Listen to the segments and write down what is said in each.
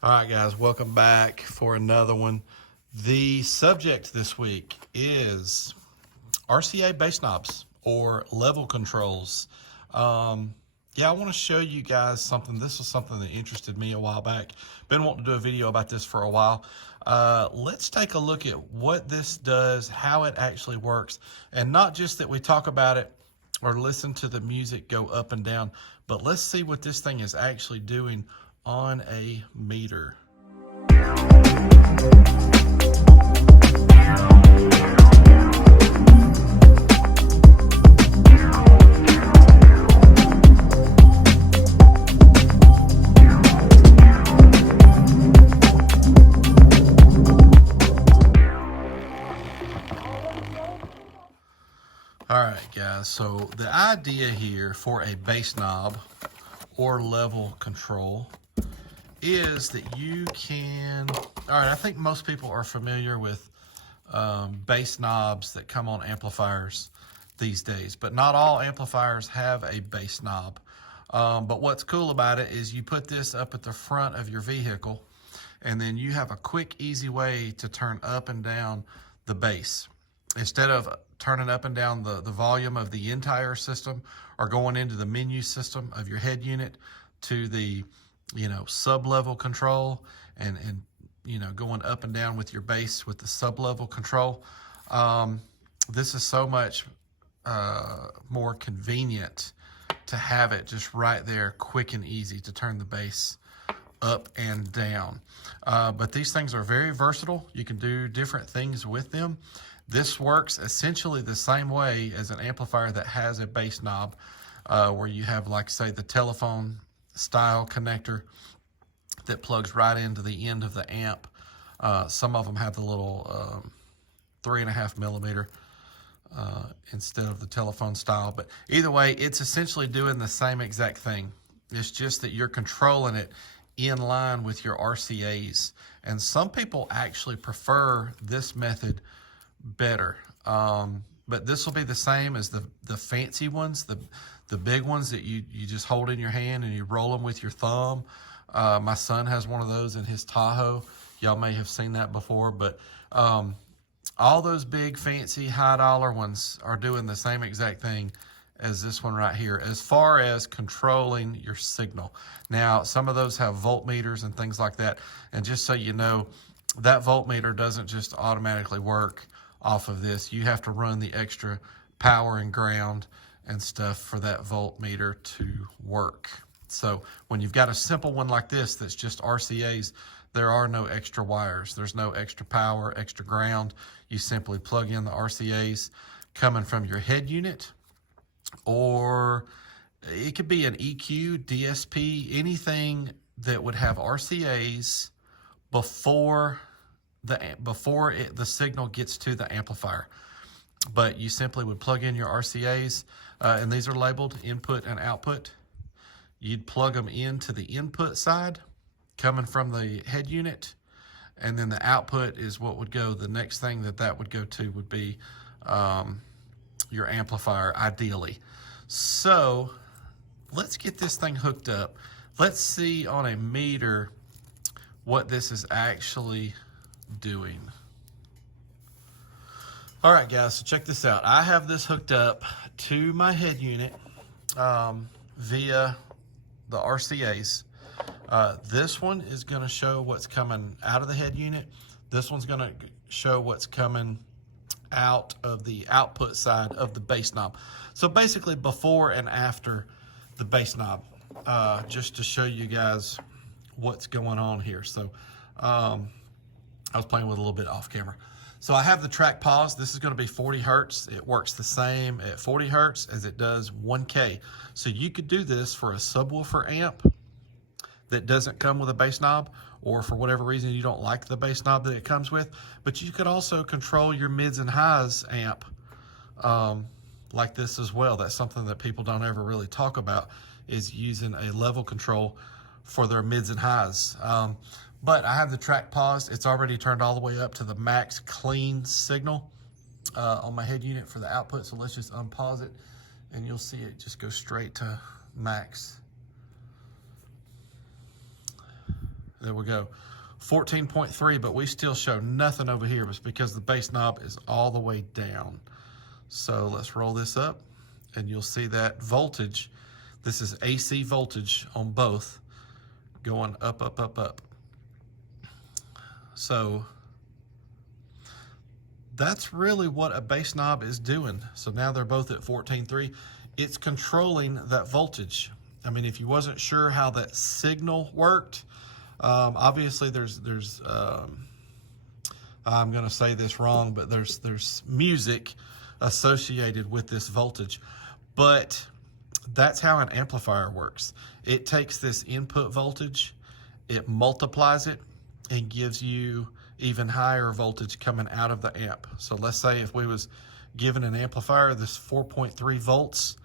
All right, guys, welcome back for another one. The subject this week is RCA bass knobs or level controls. Yeah, I want to show you guys something. This was something that interested me a while back. Been wanting to do a video about this for a while. Let's take a look at what this does, how it actually works, and not just that we talk about it or listen to the music go up and down, but let's see what this thing is actually doing on a meter. All right, guys, so the idea here for a bass knob or level control is that you can, all right, I think most people are familiar with bass knobs that come on amplifiers these days, but not all amplifiers have a bass knob. But what's cool about it is you put this up at the front of your vehicle, and then you have a quick, easy way to turn up and down the bass. Instead of turning up and down the volume of the entire system or going into the menu system of your head unit to the sub-level control and going up and down with your bass with the sub-level control, this is so much more convenient to have it just right there, quick and easy to turn the bass up and down. But these things are very versatile. You can do different things with them. This works essentially the same way as an amplifier that has a bass knob, where you have, like, say, the telephone style connector that plugs right into the end of the amp. Some of them have the little 3.5 millimeter instead of the telephone style. But either way, it's essentially doing the same exact thing. It's just that you're controlling it in line with your RCAs. And some people actually prefer this method better. But this will be the same as the fancy ones, the big ones that you just hold in your hand and you roll them with your thumb. My son has one of those in his Tahoe. Y'all may have seen that before, but all those big, fancy, high-dollar ones are doing the same exact thing as this one right here as far as controlling your signal. Now, some of those have voltmeters and things like that, and just so you know, that voltmeter doesn't just automatically work off of this. You have to run the extra power and ground and stuff for that voltmeter to work. So when you've got a simple one like this that's just RCAs, there are no extra wires. There's no extra power, extra ground. You simply plug in the RCAs coming from your head unit, or it could be an EQ, DSP, anything that would have RCAs before the signal gets to the amplifier. But you simply would plug in your RCAs, and these are labeled input and output. You'd plug them into the input side coming from the head unit, and then the output is what would go. The next thing that would go to would be your amplifier, ideally. So let's get this thing hooked up. Let's see on a meter what this is actually doing. All right, guys, so check this out. I have this hooked up to my head unit via the RCAs. This one is going to show what's coming out of the head unit. This one's going to show what's coming out of the output side of the bass knob. So basically before and after the bass knob, just to show you guys what's going on here. So I was playing with a little bit off camera. So I have the track paused. This is going to be 40 hertz. It works the same at 40 hertz as it does 1K. So you could do this for a subwoofer amp that doesn't come with a bass knob, or for whatever reason you don't like the bass knob that it comes with. But you could also control your mids and highs amp like this as well. That's something that people don't ever really talk about, is using a level control for their mids and highs. But I have the track paused. It's already turned all the way up to the max clean signal on my head unit for the output. So let's just unpause it, and you'll see it just go straight to max. there we go. 14.3, but we still show nothing over here. It's because the bass knob is all the way down. So let's roll this up and you'll see that voltage. This is AC voltage on both going up, up, up, up. So that's really what a bass knob is doing. So now they're both at 14.3. It's controlling that voltage. I mean, if you wasn't sure how that signal worked, obviously there's I'm gonna say this wrong, but there's music associated with this voltage. But that's how an amplifier works. It takes this input voltage, it multiplies it, and gives you even higher voltage coming out of the amp. So let's say if we was given an amplifier, this 4.3 volts,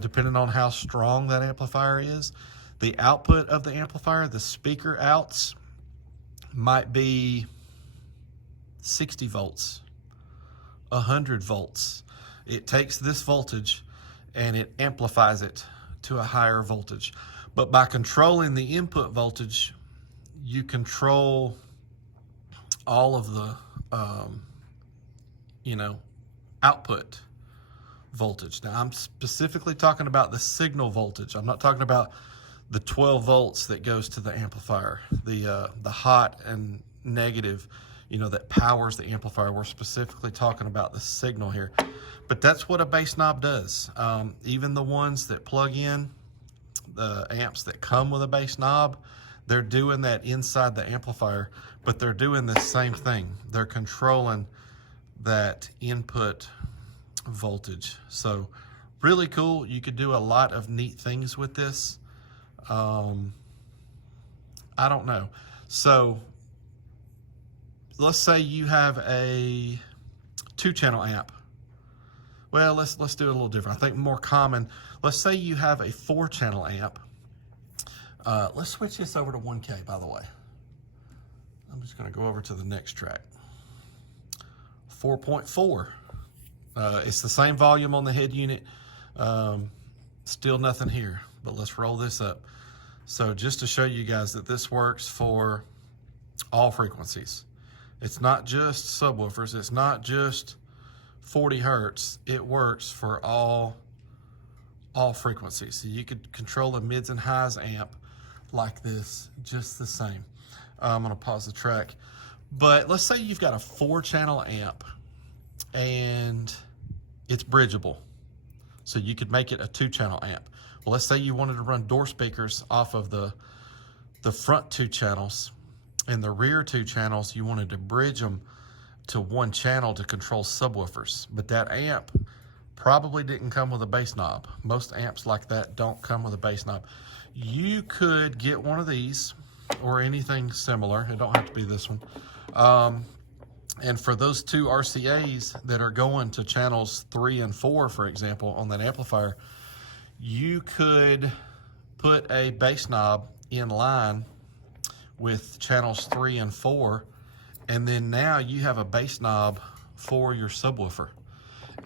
depending on how strong that amplifier is, the output of the amplifier, the speaker outs, might be 60 volts, 100 volts. It takes this voltage and it amplifies it to a higher voltage. But by controlling the input voltage, you control all of the, output voltage. Now, I'm specifically talking about the signal voltage. I'm not talking about the 12 volts that goes to the amplifier, the hot and negative, that powers the amplifier. We're specifically talking about the signal here. But that's what a bass knob does. Even the ones that plug in, the amps that come with a bass knob, they're doing that inside the amplifier, but they're doing the same thing. They're controlling that input voltage. So really cool. You could do a lot of neat things with this. I don't know. So let's say you have a 2-channel amp. Well, let's do it a little different. I think more common. Let's say you have a 4-channel amp. Let's switch this over to 1K, by the way. I'm just going to go over to the next track. 4.4. It's the same volume on the head unit. Still nothing here, but let's roll this up. So just to show you guys that this works for all frequencies. It's not just subwoofers. It's not just 40 hertz. It works for all frequencies. So you could control a mids and highs amp like this, just the same. I'm gonna pause the track. But let's say you've got a 4-channel amp and it's bridgeable. So you could make it a 2-channel amp. Well, let's say you wanted to run door speakers off of the front 2 channels and the rear 2 channels, you wanted to bridge them to 1 channel to control subwoofers. But that amp probably didn't come with a bass knob. Most amps like that don't come with a bass knob. You could get one of these or anything similar. It don't have to be this one. And for those 2 RCAs that are going to channels 3 and 4, for example, on that amplifier, you could put a bass knob in line with channels 3 and 4, and then now you have a bass knob for your subwoofer.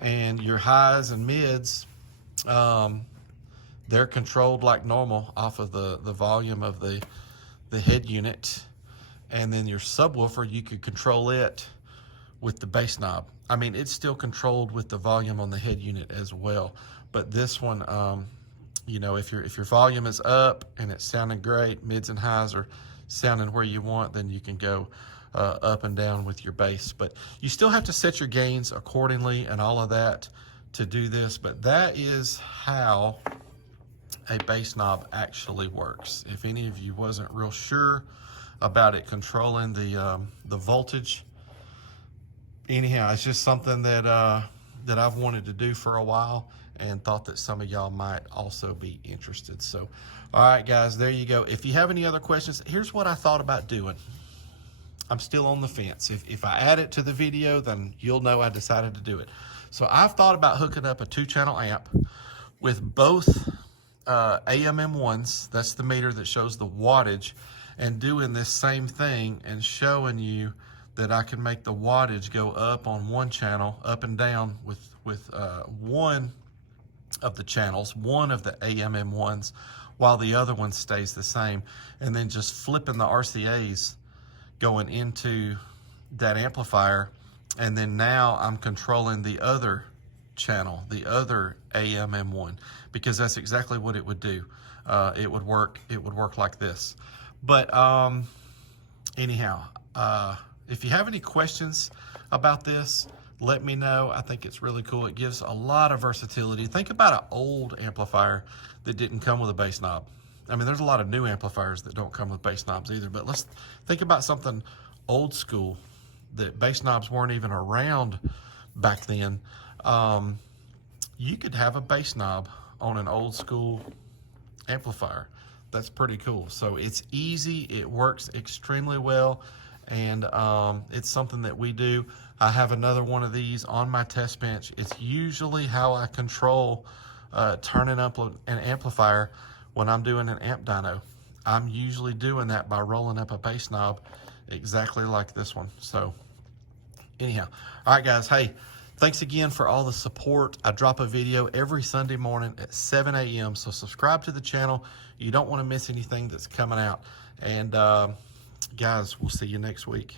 And your highs and mids, they're controlled like normal off of the volume of the head unit. And then your subwoofer, you could control it with the bass knob. I mean, it's still controlled with the volume on the head unit as well. But this one, if your volume is up and it's sounding great, mids and highs are sounding where you want, then you can go up and down with your bass. But you still have to set your gains accordingly and all of that to do this. But that is how a bass knob actually works. If any of you wasn't real sure about it controlling the voltage, anyhow, it's just something that I've wanted to do for a while and thought that some of y'all might also be interested. So, all right, guys, there you go. If you have any other questions, here's what I thought about doing. I'm still on the fence. If I add it to the video, then you'll know I decided to do it. So I've thought about hooking up a 2-channel amp with both AMM1s, that's the meter that shows the wattage, and doing this same thing and showing you that I can make the wattage go up on 1 channel, up and down with one of the channels, one of the AMM1s, while the other one stays the same, and then just flipping the RCAs going into that amplifier, and then now I'm controlling the other channel, the other AM M1, because that's exactly what it would do. It would work like this. But anyhow, if you have any questions about this, let me know. I think it's really cool. It gives a lot of versatility. Think about an old amplifier that didn't come with a bass knob. I mean, there's a lot of new amplifiers that don't come with bass knobs either, but let's think about something old school that bass knobs weren't even around back then. You could have a bass knob on an old school amplifier. That's pretty cool. So it's easy, it works extremely well, and it's something that we do. I have another one of these on my test bench. It's usually how I control turning up an amplifier when I'm doing an amp dyno. I'm usually doing that by rolling up a bass knob exactly like this one. So anyhow, all right guys, hey, thanks again for all the support. I drop a video every Sunday morning at 7 a.m. So subscribe to the channel. You don't want to miss anything that's coming out. And guys, we'll see you next week.